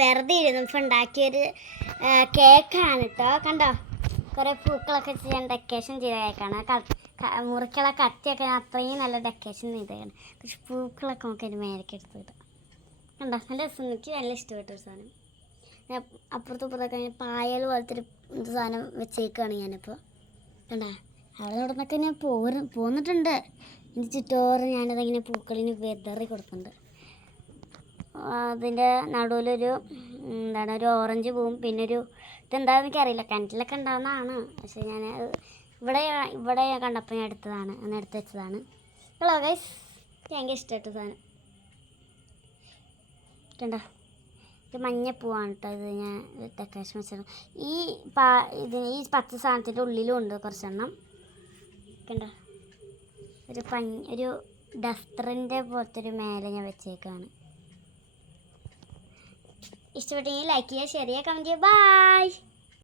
വെറുതെ ഇരുന്നപ്പോൾ ഉണ്ടാക്കിയൊരു കേക്കാണ് കേട്ടോ കണ്ടോ? കുറേ പൂക്കളൊക്കെ ഞാൻ ഡെക്കറേഷൻ ചെയ്ത കേക്കാണ്. മുറിക്കളെ കത്തിയൊക്കെ ഞാൻ അത്രയും നല്ല ഡെക്കറേഷൻ ചെയ്തേക്കാണ്. പക്ഷെ പൂക്കളൊക്കെ നമുക്ക് ഒരു മേലേക്ക് എടുത്ത് കിട്ടും കണ്ടോ? നല്ല രസം. എനിക്ക് നല്ല ഇഷ്ടപ്പെട്ട ഒരു സാധനം. ഞാൻ അപ്പുറത്തും ഇപ്പുറത്തൊക്കെ പായൽ പോലത്തെ ഒരു സാധനം വെച്ചേക്കാണ് ഞാനിപ്പോൾ കണ്ടാ? അവിടെ ഇവിടെ നിന്നൊക്കെ ഞാൻ പോരും പോന്നിട്ടുണ്ട്. ഇതിന് ചുറ്റോറ് ഞാനതിങ്ങനെ പൂക്കളിന് വെതറി കൊടുക്കുന്നുണ്ട് അതിന്റെ നടുവിലൊരു എന്താണ് ഒരു ഓറഞ്ച് പൂവും പിന്നെ ഒരു ഇതെന്താണെന്ന് എനിക്കറിയില്ല. കിണറ്റിലൊക്കെ ഉണ്ടാവുന്നതാണ്. പക്ഷേ ഞാൻ ഇവിടെ ഇവിടെ കണ്ടപ്പോൾ ഞാൻ എടുത്തതാണ്. അന്ന് എടുത്ത് വെച്ചതാണ്. ഹലോ ഗൈസ് എനിക്ക് ഇഷ്ടപ്പെട്ട സാധനം. കണ്ടോ? ഇത് മഞ്ഞപ്പൂവാണ് കേട്ടോ ഇത് ഞാൻ ഡെക്കറേഷൻ വെച്ചത്. ഈ പാ ഇതിന് ഈ പച്ച സാധനത്തിന്റെ ഉള്ളിലും ഉണ്ട് കുറച്ചെണ്ണം. കണ്ടോ? ഒരു പഞ്ഞ ഒരു ഡസ്റ്ററിന്റെ പോലത്തെ ഒരു മേലെ ഞാൻ വെച്ചേക്കാണ്. ഇഷ്ടപ്പെട്ടെങ്കിൽ ലൈക്ക് ചെയ്യുക ഷെയർ ചെയ്യുക കമന്റ് ചെയ്യുക. ബൈ